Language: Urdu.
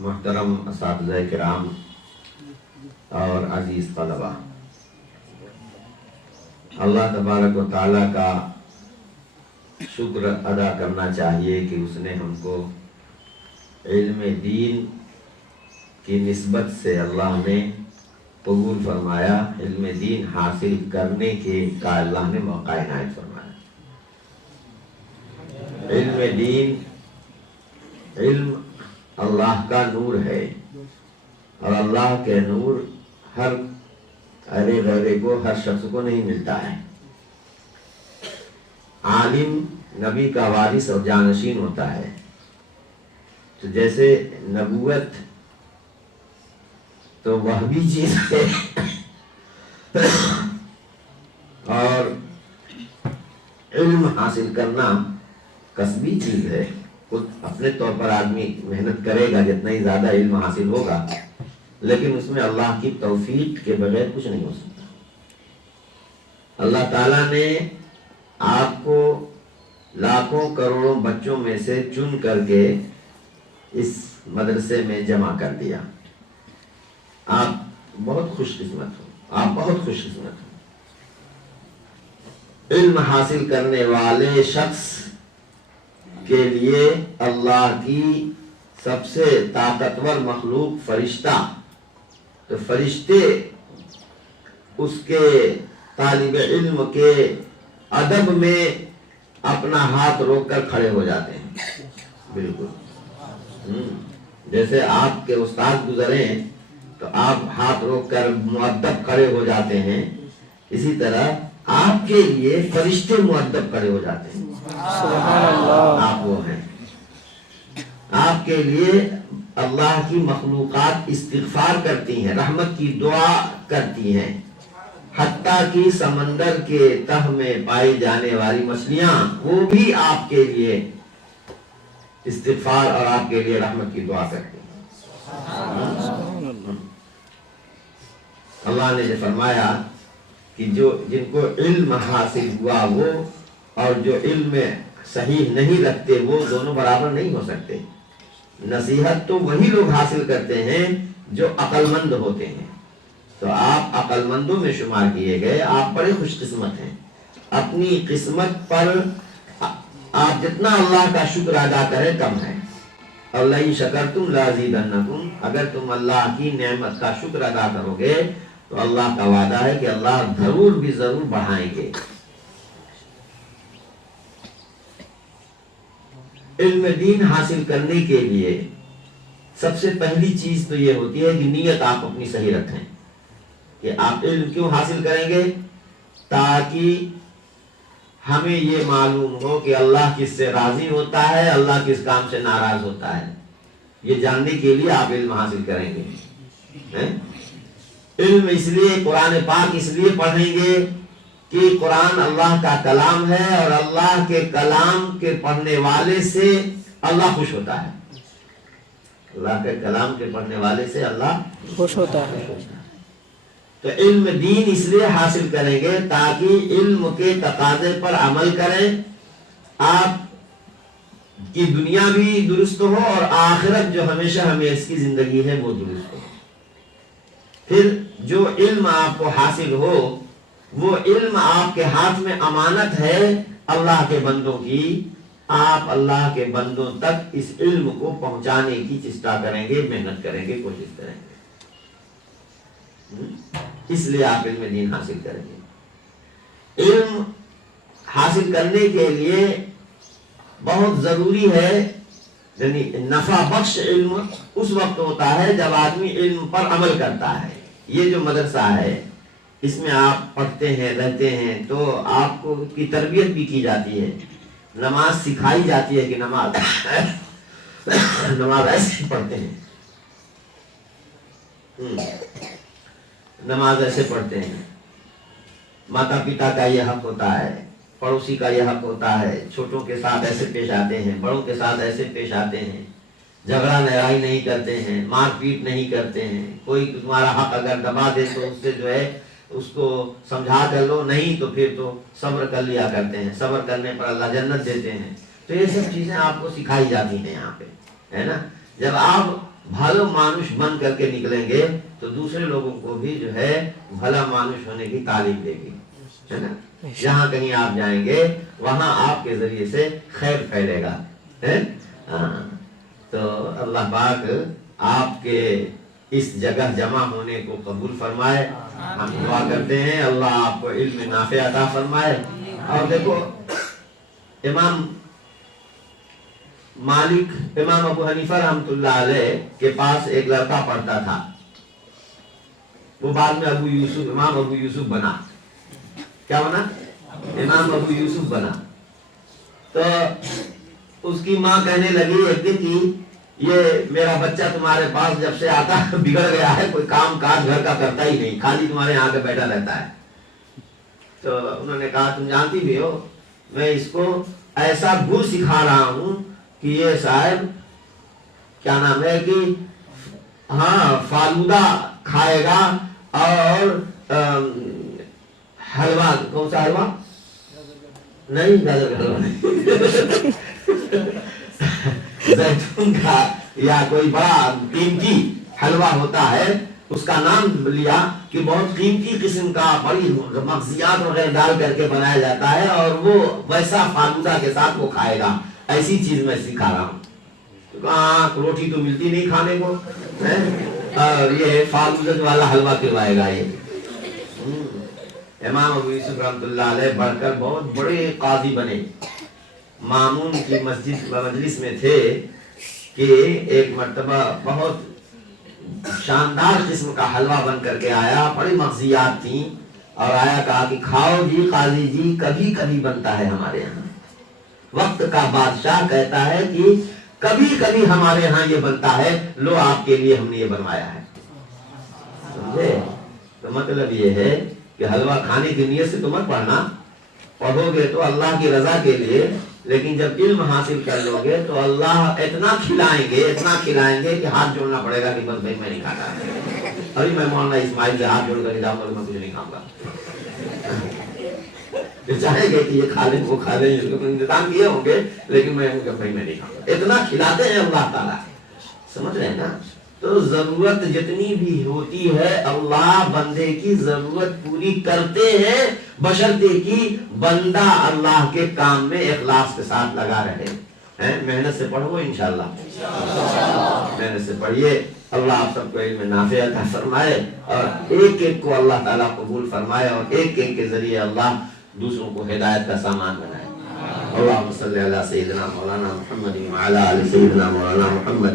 محترم اساتذہ کرام اور عزیز طلبہ، اللہ تبارک و تعالیٰ کا شکر ادا کرنا چاہیے کہ اس نے ہم کو علم دین کی نسبت سے اللہ نے قبول فرمایا، علم دین حاصل کرنے کے کا اللہ نے موقع عنایت فرمایا۔ علم دین، علم اللہ کا نور ہے، اور اللہ کے نور ہر ارے غیرے کو، ہر شخص کو نہیں ملتا ہے۔ عالم نبی کا وارث اور جانشین ہوتا ہے، تو جیسے نبوت تو وہ بھی چیز ہے اور علم حاصل کرنا کسبی چیز ہے۔ خود اپنے طور پر آدمی محنت کرے گا، جتنا ہی زیادہ علم حاصل ہوگا، لیکن اس میں اللہ کی توفیق کے بغیر کچھ نہیں ہو سکتا۔ اللہ تعالیٰ نے آپ کو لاکھوں کروڑوں بچوں میں سے چن کر کے اس مدرسے میں جمع کر دیا۔ آپ بہت خوش قسمت ہو، آپ بہت خوش قسمت ہو۔ علم حاصل کرنے والے شخص کے لیے اللہ کی سب سے طاقتور مخلوق فرشتہ، تو فرشتے اس کے طالب علم کے ادب میں اپنا ہاتھ روک کر کھڑے ہو جاتے ہیں۔ بالکل جیسے آپ کے استاد گزرے تو آپ ہاتھ روک کر مؤدب کھڑے ہو جاتے ہیں، اسی طرح آپ کے لیے فرشتے مؤدب کھڑے ہو جاتے ہیں۔ سبحان اللہ۔ آپ وہ ہیں، آپ کے لیے اللہ کی مخلوقات استغفار کرتی ہیں، رحمت کی دعا کرتی ہیں، حتیٰ کہ سمندر کے تہ میں پائی جانے والی مچھلیاں وہ بھی آپ کے لیے استغفار اور آپ کے لیے رحمت کی دعا کرتی ہیں۔ اللہ نے جو فرمایا کہ جن کو علم حاصل ہوا وہ اور جو علم صحیح نہیں رکھتے وہ دونوں برابر نہیں ہو سکتے۔ نصیحت تو وہی لوگ حاصل کرتے ہیں جو عقل مند ہوتے ہیں، تو آپ عقل مندوں میں شمار کیے گئے، آپ بڑے خوش قسمت ہیں۔ اپنی قسمت پر آپ جتنا اللہ کا شکر ادا کریں کم ہے۔ اللہ شکرتم لازیدنکم، اگر تم اللہ کی نعمت کا شکر ادا کرو گے تو اللہ کا وعدہ ہے کہ اللہ ضرور بھی ضرور بڑھائیں گے۔ علم دین حاصل کرنے کے لیے سب سے پہلی چیز تو یہ ہوتی ہے کہ نیت آپ اپنی صحیح رکھیں کہ آپ علم کیوں حاصل کریں گے، تاکہ ہمیں یہ معلوم ہو کہ اللہ کس سے راضی ہوتا ہے، اللہ کس کام سے ناراض ہوتا ہے۔ یہ جاننے کے لیے آپ علم حاصل کریں گے۔ علم اس لیے، قرآن پاک اس لیے پڑھیں گے کہ قرآن اللہ کا کلام ہے، اور اللہ کے کلام کے پڑھنے والے سے اللہ خوش ہوتا ہے۔ اللہ کے کلام کے پڑھنے والے سے اللہ خوش ہوتا ہے۔ تو علم دین اس لیے حاصل کریں گے تاکہ علم کے تقاضے پر عمل کریں، آپ کی دنیا بھی درست ہو اور آخرت جو ہمیشہ ہمیں اس کی زندگی ہے وہ درست ہو۔ پھر جو علم آپ کو حاصل ہو وہ علم آپ کے ہاتھ میں امانت ہے اللہ کے بندوں کی، آپ اللہ کے بندوں تک اس علم کو پہنچانے کی چیسٹا کریں گے، محنت کریں گے، کوشش کریں گے۔ اس لیے آپ علم دین حاصل کریں گے۔ علم حاصل کرنے کے لیے بہت ضروری ہے، یعنی نفع بخش علم اس وقت ہوتا ہے جب آدمی علم پر عمل کرتا ہے۔ یہ جو مدرسہ ہے اس میں آپ پڑھتے ہیں، رہتے ہیں، تو آپ کو کی تربیت بھی کی جاتی ہے، نماز سکھائی جاتی ہے کہ نماز ایسے پڑھتے ہیں، نماز ایسے پڑھتے ہیں۔ ماتا پتا کا یہ حق ہوتا ہے، پڑوسی کا یہ حق ہوتا ہے، چھوٹوں کے ساتھ ایسے پیش آتے ہیں، بڑوں کے ساتھ ایسے پیش آتے ہیں، جھگڑا لڑائی نہیں کرتے ہیں، مار پیٹ نہیں کرتے ہیں، کوئی تمہارا حق اگر دبا دے تو اس سے جو ہے اس کو سمجھا کر لو، نہیں تو پھر تو صبر کر لیا کرتے ہیں، صبر کرنے پر اللہ جنت دیتے ہیں۔ تو یہ سب چیزیں آپ کو سکھائی جاتی ہیں یہاں پہ، ہے نا۔ جب آپ بھالو مانوش بن کر کے نکلیں گے تو دوسرے لوگوں کو بھی جو ہے بھلا مانوش ہونے کی تعلیم دے گی، ہے نا؟ جہاں کہیں آپ جائیں گے وہاں آپ کے ذریعے سے خیر پھیلے گا، ہاں۔ تو اللہ پاک آپ کے اس جگہ جمع ہونے کو قبول فرمائے، ہم دعا کرتے ہیں اللہ آپ کو علم نافع عطا فرمائے۔ اور دیکھو امام مالک، امام ابو حنیفہ رحمۃ اللہ علیہ کے پاس ایک لڑکا پڑھتا تھا، وہ بعد میں ابو یوسف، امام ابو یوسف بنا۔ کیا بنا؟ امام ابو یوسف بنا۔ تو اس کی ماں کہنے لگی ایک دن کہ یہ میرا بچہ تمہارے پاس جب سے آتا ہے بگڑ گیا ہے، کوئی کام کاج گھر کا کرتا ہی نہیں، خالی تمہارے یہاں پہ بیٹھا رہتا ہے۔ تو انہوں نے کہا تم جانتی بھی ہو میں اس کو ایسا گر سکھا رہا ہوں کہ یہ صاحب کیا نام ہے کہ ہاں فالودہ کھائے گا اور حلوہ، کون سا حلوہ؟ نہیں، گاجر کا حلوہ نہیں، زیتون کا یا کوئی بڑا قیمتی حلوہ ہوتا ہے، اس کا نام لیا کہ بہت قیمتی قسم کا بڑی مغزیات وغیرہ ڈال کر کے بنایا جاتا ہے اور وہ ویسا فالودہ کے ساتھ وہ کھائے گا، ایسی چیز میں سکھا رہا ہوں۔ ہاں روٹی تو ملتی نہیں کھانے کو، اور یہ فالودہ والا حلوہ کھلوائے گا یہ۔ امام ابو یوسف رحمۃ اللہ علیہ بڑھ کر بہت بڑے قاضی بنے۔ مامون کی مسجد مجلس میں تھے کہ ایک مرتبہ بہت شاندار قسم کا حلوہ بن کر کے آیا، بڑی مغزیات تھیں، اور آیا کہا کہ کھاؤ جی قاضی جی، کبھی کبھی بنتا ہے ہمارے یہاں۔ وقت کا بادشاہ کہتا ہے کہ کبھی کبھی ہمارے ہاں یہ بنتا ہے، لو آپ کے لیے ہم نے یہ بنوایا ہے۔ سمجھے؟ تو مطلب یہ ہے کہ حلوہ کھانے کی نیت سے تو مت پڑھنا، پڑھو گے تو اللہ کی رضا کے لیے، لیکن جب علم حاصل کر لو گے تو اللہ اتنا کھلائیں گے، اتنا کھلائیں گے کہ ہاتھ جوڑنا پڑے گا کہ بس بھائی میں نہیں کھاتا، ابھی میں مولانا اسماعیل سے ہاتھ جوڑ کر کے جاؤں گا، میں کچھ نہیں کھاؤں گا۔ چاہیں گے کہ یہ کھا لیں وہ کھا لیں، انتظام کیے ہوں گے، لیکن میں بھائی میں نہیں کھاؤں گا، اتنا کھلاتے ہیں اللہ تعالیٰ، سمجھ رہے ہیں نا؟ تو ضرورت جتنی بھی ہوتی ہے اللہ بندے کی ضرورت پوری کرتے ہیں، بشرطے کہ بندہ اللہ کے کام میں اخلاص کے ساتھ لگا رہے۔ محنت سے پڑھو انشاءاللہ، محنت سے پڑھیے، اللہ آپ سب کو علم نافع عطا فرمائے، اور ایک ایک کو اللہ تعالیٰ قبول فرمائے، اور ایک ایک کے ذریعے اللہ دوسروں کو ہدایت کا سامان بنائے۔ اللہم صلی علی سیدنا مولانا محمد وعلی آل سیدنا مولانا محمد۔